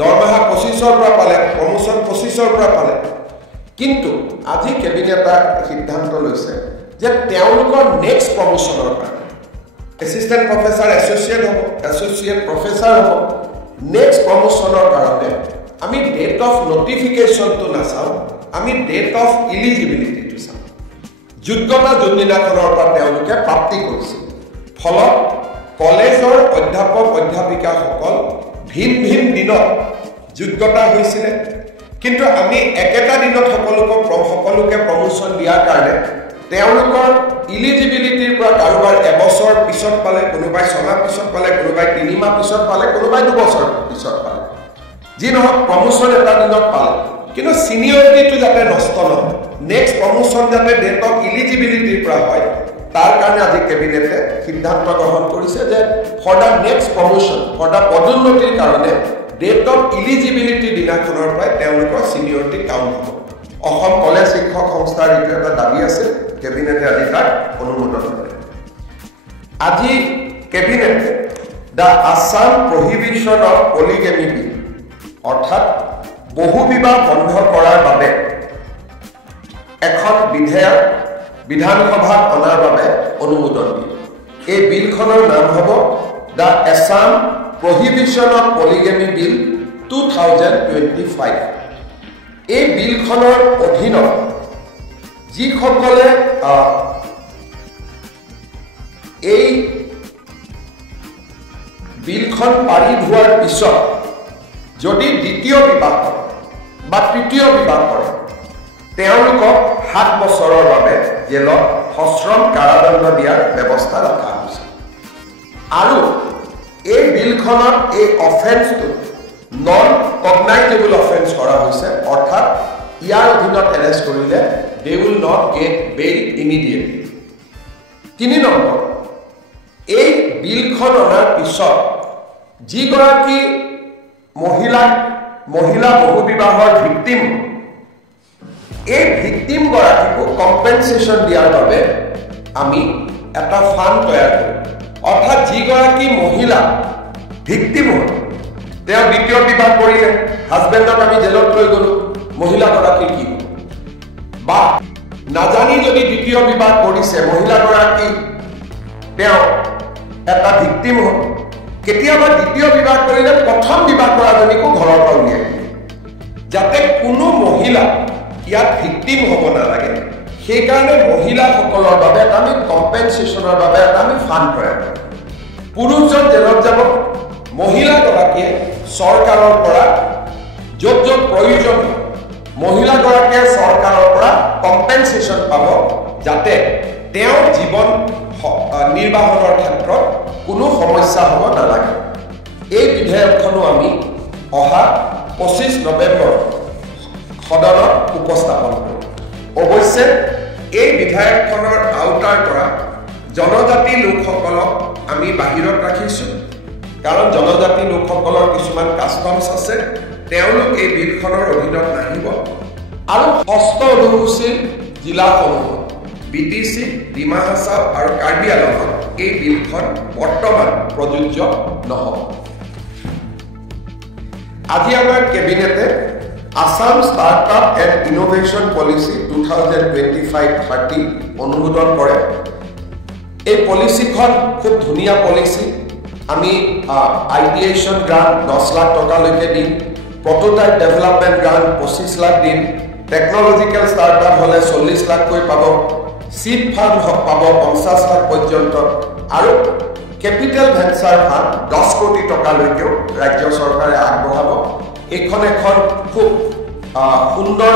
দৰমহা 25ৰ পৰা পালে, প্ৰমোশন 25ৰ পৰা পালে। কিন্তু আজি কেবিনেটে সিদ্ধান্ত লৈছে যে তেওঁলোকৰ নেক্সট প্ৰমোশনৰ কাৰণে এসিস্ট্যান্ট প্ৰফেসৰ এসোসিয়েট হ'ব, এসোসিয়েট প্ৰফেসৰ হ'ব, নেক্সট প্ৰমোশনৰ কাৰণে আমি ডেট অফ নটিফিকেশনটো নাচাওঁ, আমি ডেট অফ ইলিজিবিলিটিটো চাওঁ। যোগ্যতা যোনদিনাখনৰ পৰা তেওঁলোকে প্ৰাপ্তি কৰিছিল। ফলত কলেজৰ অধ্যাপক অধ্যাপিকাসকল ভিন ভিন দিনত যোগ্যতা হৈছিলে, কিন্তু আমি একেটা দিনত সকলোকে প্ৰমোশন দিয়াৰ কাৰণে তেওঁলোকৰ ইলিজিবিলিটিৰ পৰা কাৰোবাৰ এবছৰ পিছত পালে, কোনোবাই 6 মাহ পিছত পালে, কোনোবাই 3 মাহ পিছত পালে, কোনোবাই 2 বছৰ পিছত পালে। যি নহওক প্ৰমোশন এটা দিনত পালে, কিন্তু সিনিয়ৰিটিটো যাতে নষ্ট নহয়, নেক্সট প্ৰমোশন যাতে ডেট অফ ইলিজিবিলিটিৰ পৰা হয়, তাৰ কাৰণে আজি কেবিনেটে সিদ্ধান্ত গ্ৰহণ কৰিছে যে for the next promotion, for the পদোন্নতিৰ কাৰণে ডেট অফ ইলিজিবিলিটি দিনাখনৰ পৰাই তেওঁলোকৰ সিনিয়ৰিটি কাউণ্ট হ'ব। অসম কলেজ শিক্ষক সংস্থাৰ এইটো এটা দাবী আছে, কেবিনেটে আজি তাক অনুমোদন কৰে। আজি কেবিনেটে the Assam prohibition of polygamy bill, অৰ্থাৎ বহু বিবাহ বন্ধ কৰাৰ বাবে এখন বিধেয়ক বিধানসভাত অনাৰ বাবে অনুমোদন দিয়ে। এই বিলখনৰ নাম হ'ব the Assam prohibition of polygamy bill 2025। এই বিলখনৰ অধীনত যিসকলে এই বিলখন পাৰিত হোৱাৰ পিছত যদি দ্বিতীয় বিবাহ কৰে বা তৃতীয় বিবাহ কৰে, তেওঁলোকক 7 বছৰৰ বাবে জেলত সশ্ৰম কাৰাদণ্ড দিয়াৰ ব্যৱস্থা ৰখা হৈছে। আৰু এই বিলখনত এই অফেন্সটো নন কগনাইজেবল অফেন্স কৰা হৈছে, অৰ্থাৎ ইয়াৰ অধীনত এৰেষ্ট কৰিলে they will not get bail immediately. 3 number, এই বিলখন অনাৰ পিছত যিগৰাকী মহিলা বহু বিবাহৰ ভিক্টিম, এই ভিক্টিম গৰাকীকো কম্পেনসেশ্যন দিয়াৰ বাবে আমি এটা ফাণ্ড তৈয়াৰ কৰিম। অৰ্থাৎ যিগৰাকী মহিলা ভিক্টিম হ'ল, তেওঁ দ্বিতীয় বিবাহ কৰিলে, হাজবেণ্ডক আমি জেলত লৈ গ'লো, মহিলাগৰাকীৰ কি হ'ব? বা নাজানি যদি দ্বিতীয় বিবাহ কৰিছে মহিলাগৰাকী, তেওঁ এটা ভিক্টিম হ'ল, কেতিয়াবা দ্বিতীয় বিবাহ কৰিলে প্ৰথম বিবাহ কৰাজনীকো ঘৰৰ পৰা উলিয়াই দিয়ে। যাতে কোনো মহিলা ইয়াত ভিক্টিম হ'ব নালাগে, সেইকাৰণে মহিলাসকলৰ বাবে এটা আমি কম্পেনসেশ্যনৰ বাবে এটা আমি ফাণ্ড তৈয়াৰ কৰিম। পুৰুষজন জেলত যাব, মহিলাগৰাকীয়ে চৰকাৰৰ পৰা য'ত য'ত প্ৰয়োজন, মহিলাগৰাকীয়ে চৰকাৰৰ পৰা কম্পেনসেশ্যন পাব, যাতে তেওঁৰ জীৱন নিৰ্বাহনৰ ক্ষেত্ৰত কোনো সমস্যা হ'ব নালাগে। এই বিধেয়কখনো আমি অহা 25 নৱেম্বৰ সদনত উপস্থাপন কৰিম। অৱশ্যে এই বিধেয়কখনৰ আওতাৰ পৰা জনজাতি লোকসকলক আমি বাহিৰত ৰাখিছোঁ, কাৰণ জনজাতি লোকসকলৰ কিছুমান কাষ্টমছ আছে, তেওঁলোক এই বিলখনৰ অধীনত নাহিব। আৰু 6ষ্ঠ অনুসূচীৰ জিলাসমূহত BTC, ডিমা হাছাও আৰু কাৰ্বি আংলঙত এই বিলখন বৰ্তমান প্ৰযোজ্য নহ'ব। আজি আমাৰ কেবিনেটে Assam startup and innovation policy 2025-30 অনুমোদন কৰে। এই পলিচিখন খুব ধুনীয়া পলিচি। আমি আইডিয়েশ্যন গ্ৰাণ্ট 10 লাখ টকালৈকে দিম, প্ৰটোটাইপ ডেভেলপমেণ্ট গ্ৰাণ্ট 25 লাখ দিম, টেকনলজিকেল ষ্টাৰ্টআপ হ'লে 40 লাখকৈ পাব, চিড ফাণ্ড পাব 50 লাখ পৰ্যন্ত, আৰু কেপিটেল ভেঞ্চাৰ ফাণ্ড 10 কোটি টকালৈকেও ৰাজ্য চৰকাৰে আগবঢ়াব। এইখন এখন খুব সুন্দৰ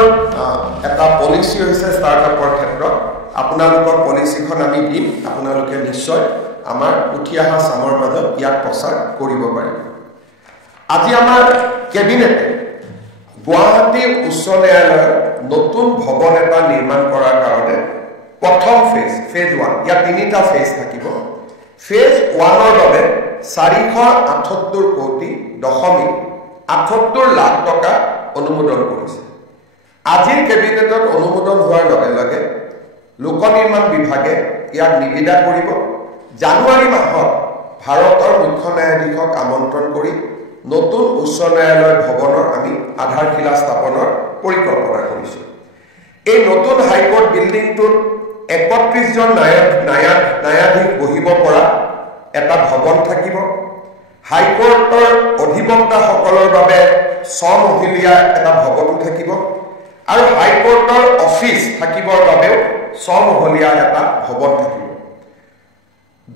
এটা পলিচি হৈছে ষ্টাৰ্টআপৰ ক্ষেত্ৰত। আপোনালোকৰ পলিচিখন আমি দিম, আপোনালোকে নিশ্চয় আমাৰ উঠি অহা চামৰ মাজত ইয়াক প্ৰচাৰ কৰিব পাৰিব। আজি আমাৰ কেবিনেটে গুৱাহাটী উচ্চ ন্যায়ালয়ৰ নতুন ভৱন এটা নিৰ্মাণ কৰাৰ কাৰণে প্ৰথম ফেজ 1, ইয়াত 3টা ফেজ থাকিব। ফেজ 1ৰ বাবে 478.78 লাখ টকা অনুমোদন কৰিছে। আজিৰ কেবিনেটত অনুমোদন হোৱাৰ লগে লগে লোক নিৰ্মাণ বিভাগে ইয়াক নিবিদা কৰিব। জানুৱাৰী মাহত ভাৰতৰ মুখ্য ন্যায়াধীশক আমন্ত্ৰণ কৰি নতুন উচ্চ ন্যায়ালয় ভৱনৰ আমি আধাৰশিলা স্থাপনৰ পৰিকল্পনা কৰিছোঁ এই নতুন হাইকোৰ্ট বিল্ডিংটোত 31 জন ন্যায়াধীশ বহিব পৰা এটা ভৱন থাকিব হাইকোৰ্টৰ অধিবক্তাসকলৰ বাবে স্বমহিলীয়া এটা ভৱন থাকিব আৰু হাইকোৰ্টৰ অফিচ থাকিবৰ বাবেও স্বমহলীয়া এটা ভৱন থাকিব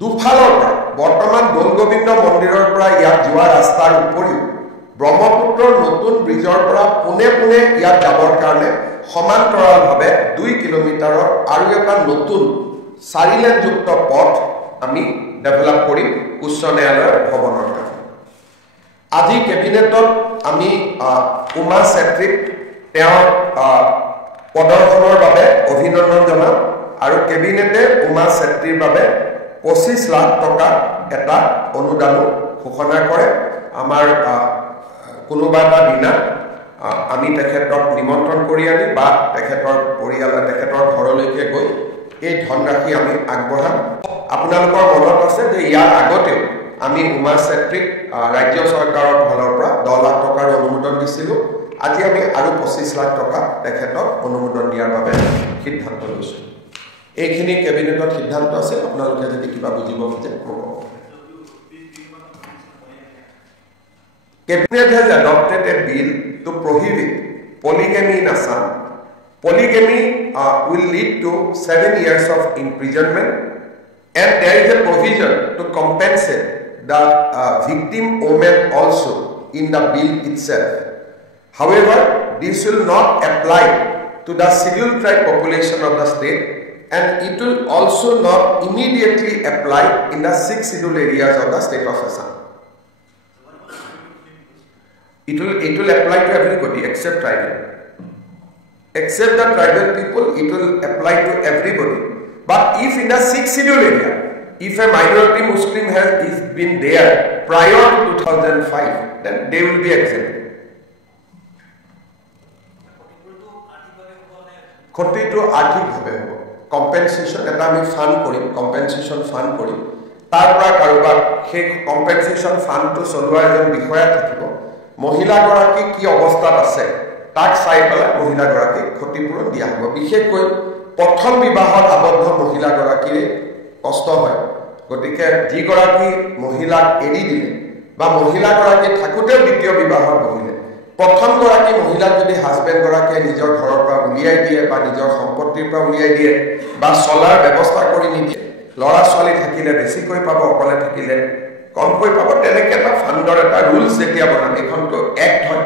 দুফালৰ পৰা বৰ্তমান দৌলগোবিন্দ মন্দিৰৰ পৰা ইয়াত যোৱা ৰাস্তাৰ উপৰিও ব্ৰহ্মপুত্ৰৰ নতুন ব্ৰিজৰ পৰা পোনে পোনে ইয়াত যাবৰ কাৰণে সমান্তৰালভাৱে 2 কিলোমিটাৰৰ আৰু এটা নতুন 4 লেনযুক্ত পথ আমি ডেভেলপ কৰিম উচ্চ ন্যায়ালয়ৰ ভৱনৰ কাৰণে আজি কেবিনেটত আমি উমা চেত্ৰীক তেওঁৰ প্ৰদৰ্শনৰ বাবে অভিনন্দন জনাওঁ আৰু কেবিনেটে উমা চেত্ৰীৰ বাবে 25 লাখ টকা এটা অনুদানো ঘোষণা কৰে আমাৰ কোনোবা এটা দিনা আমি তেখেতক নিমন্ত্ৰণ কৰি আনি বা তেখেতৰ পৰিয়াল তেখেতৰ ঘৰলৈকে গৈ এই ধনৰাশি আমি আগবঢ়াম আপোনালোকৰ মনত আছে যে ইয়াৰ আগতেও আমি উমা চেত্ৰীক ৰাজ্য চৰকাৰৰ ফালৰ পৰা 10 লাখ টকাৰ অনুমোদন দিছিলোঁ আজি আমি আৰু 25 লাখ টকা তেখেতক অনুমোদন দিয়াৰ বাবে সিদ্ধান্ত লৈছোঁ এইখিনি কেবিনেটৰ সিদ্ধান্ত আছে আপোনালোকে যদি কিবা বুজিব খোজে ক'ব Cabinet has adopted a bill to prohibit polygamy in Assam. Polygamy will lead to 7 years of imprisonment and there is a provision to compensate the victim women also in the bill itself. However, this will not apply to the scheduled tribe population of the state and it will also not immediately apply in the 6 scheduled areas of the state of Assam. It will apply to everybody except tribal. Except the tribal people, it will apply to everybody. But if in the 6th scheduled area, if a minority Muslim has been there prior to 2005, then they will be exempted. Khoti to arthik bhabe hobo. Compensation eta ami fund korim, compensation fund korim. Tar pora karobar he compensation fund to solwa ejon bikhoya thakibo. মহিলা গৰাকী কি অৱস্থাত আছে তাক চাই পেলাই মহিলা গৰাকী ক্ষতিপূৰণ দিয়া হ'ব বিশেষকৈ প্ৰথম বিবাহত আবদ্ধ মহিলা গৰাকীৰ কষ্ট হয় গতিকে যি গৰাকী মহিলাক এৰি দিলে বা মহিলা গৰাকী থাকুতে দ্বিতীয় বিবাহত বহিলে প্ৰথম গৰাকী মহিলাক যদি হাজবেণ্ড গৰাকীয়ে নিজৰ ঘৰৰ পৰা উলিয়াই দিয়ে বা নিজৰ সম্পত্তিৰ পৰা উলিয়াই দিয়ে বা চলাৰ ব্যৱস্থা কৰি নিদিয়ে ল'ৰা ছোৱালী থাকিলে বেছিকৈ পাব অকলে থাকিলে কমকৈ পাব তেনেকৈ এটা ফাণ্ডৰ এটা ৰুলছ যেতিয়া বনাম এইখনটো এক্ট হয়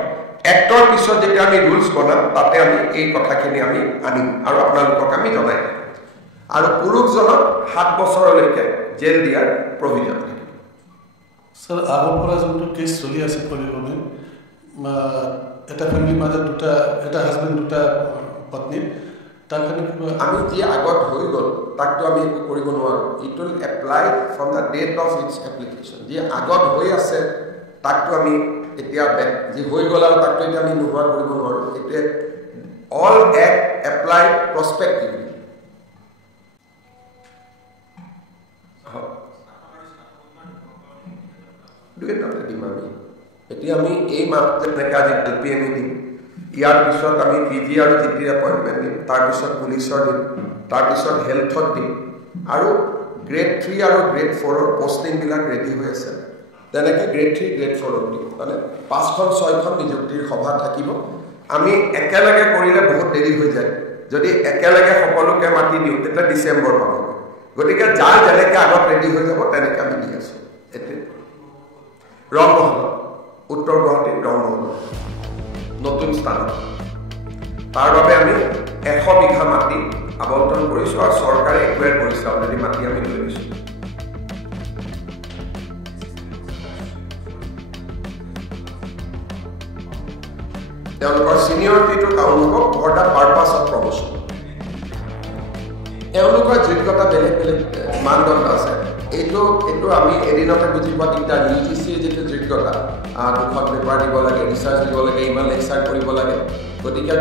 এক্টৰ পিছত যেতিয়া আমি ৰুলছ বনাম তাতে আমি এই কথাখিনি আমি আনিম আৰু আপোনালোকক আমি জনাই আৰু পুৰুষজনক 7 বছৰলৈকে জেল দিয়াৰ প্ৰভিজন থাকিব স্যাৰ আগৰ পৰা যোনটো কেছ চলি আছে পৰিবনে এটা ফেমিলিৰ মাজত দুটা এটা হাজবেণ্ড দুটা পত্নী তাক আমি যি আগত হৈ গ'ল তাকতো আমি কৰিব নোৱাৰোঁ it will apply from the date of its application যি আগত হৈ আছে তাকতো আমি এতিয়া যি হৈ গ'ল আৰু তাকতো এতিয়া আমি নোহোৱা কৰিব নোৱাৰোঁ এতিয়া অল এক্ট এপ্লাই প্ৰস্পেক্টিভলি দিম আমি এতিয়া আমি এই মাহতে তেনেকৈ আজি LPM দিম ইয়াৰ পিছত আমি PG আৰু GP এপইণ্টমেণ্ট দিম তাৰপিছত পুলিচৰ দিম তাৰপিছত হেল্থত দিম আৰু গ্ৰেড 3 আৰু গ্ৰেড 4ৰ পষ্টিংবিলাক ৰেডি হৈ আছে তেনেকৈ গ্ৰেড 3 গ্ৰেড 4ত দিম মানে 5খন 6খন নিযুক্তিৰ সভা থাকিব আমি একেলগে কৰিলে বহুত দেৰি হৈ যায় যদি একেলগে সকলোকে মাতি দিওঁ তেতিয়া ডিচেম্বৰ পাব গতিকে যাৰ যেনেকৈ আগত ৰেডি হৈ যাব তেনেকৈ আমি দি আছোঁ এতিয়া ৰংমহল উত্তৰ গুৱাহাটীৰ ৰংমহল নতুন স্থানত তাৰ বাবে আমি 100 বিঘা মাটি আবণ্টন কৰিছোঁ আৰু চৰকাৰে একুৱেৰ কৰিছে অলৰেডি মাটি আমি লৈ লৈছোঁ তেওঁলোকৰ চিনিয়ৰিটিটো কাউণ্ট হ'ব for the purpose of promotion তেওঁলোকৰ যোগ্যতা বেলেগ বেলেগ মানদণ্ড আছে এইটো আমি এদিনতে বুজি পোৱা দিগদাৰ UGCৰ যিটো যোগ্যতা 2খন পেপাৰ দিব লাগে ৰিচাৰ্চ দিব লাগে ইমান লেকচাৰ কৰিব লাগে গতিকে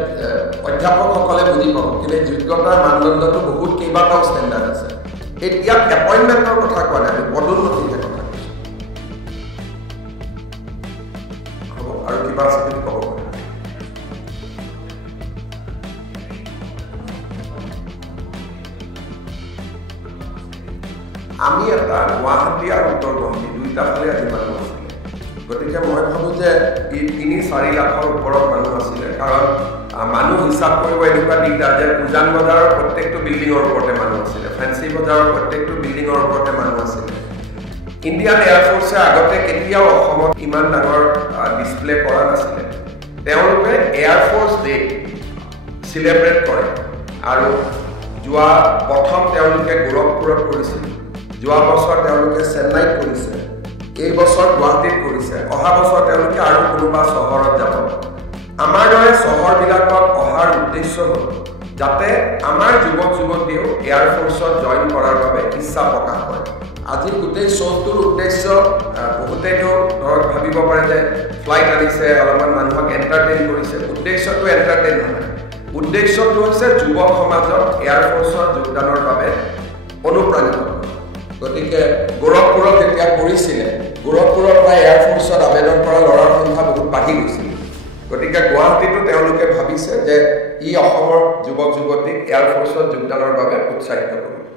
অধ্যাপকসকলে বুজি পাব কিন্তু যোগ্যতাৰ মানদণ্ডটো বহুত কেইবাটাও ষ্টেণ্ডাৰ্ড আছে ইয়াত এপইণ্টমেণ্টৰ কথা কোৱা নাই পদোন্নতিৰ কথা কৈছোঁ কিবা আছে যদি ক'ব পাৰে আমি এটা গুৱাহাটী আৰু উত্তৰ গুৱাহাটী দুইটা ফালে আজি মানুহ আছিলে গতিকে মই ভাবোঁ যে এই ৩-৪ লাখৰ ওপৰত মানুহ আছিলে কাৰণ মানুহ হিচাপ কৰিব এনেকুৱা দিগদাৰ যে উজান বজাৰৰ প্ৰত্যেকটো বিল্ডিঙৰ ওপৰতে মানুহ আছিলে ফেঞ্চি বজাৰৰ প্ৰত্যেকটো বিল্ডিঙৰ ওপৰতে মানুহ আছিলে ইণ্ডিয়ান এয়াৰফৰ্চে আগতে কেতিয়াও অসমত ইমান ডাঙৰ ডিছপ্লে কৰা নাছিলে তেওঁলোকে এয়াৰফৰ্চ ডে চেলিব্ৰেট কৰে আৰু যোৱা প্ৰথম তেওঁলোকে গোৰখপুৰত কৰিছিল যোৱা বছৰ তেওঁলোকে চেন্নাইত কৰিছে এই বছৰ গুৱাহাটীত কৰিছে অহা বছৰ তেওঁলোকে আৰু কোনোবা চহৰত যাব আমাৰ দৰে চহৰবিলাকত অহাৰ উদ্দেশ্য হ'ল যাতে আমাৰ যুৱক যুৱতীয়েও এয়াৰফৰ্চত জইন কৰাৰ বাবে ইচ্ছা প্ৰকাশ কৰে আজি গোটেই শ্ব'টোৰ উদ্দেশ্য বহুতেতো ধৰক ভাবিব পাৰে যে ফ্লাইট আনিছে অলপমান মানুহক এণ্টাৰটেইন কৰিছে উদ্দেশ্যটো এণ্টাৰটেইন নহয় উদ্দেশ্যটো হৈছে যুৱক সমাজত এয়াৰফৰ্চত যোগদানৰ বাবে অনুপ্ৰাণিত গতিকে গোৰখপুৰত যেতিয়া কৰিছিলে গোৰখপুৰৰ পৰা এয়াৰফৰ্চত আবেদন কৰা ল'ৰাৰ সংখ্যা বহুত বাঢ়ি গৈছিল গতিকে গুৱাহাটীতো তেওঁলোকে ভাবিছে যে ই অসমৰ যুৱক যুৱতীক এয়াৰফৰ্চত যোগদানৰ বাবে উৎসাহিত কৰিব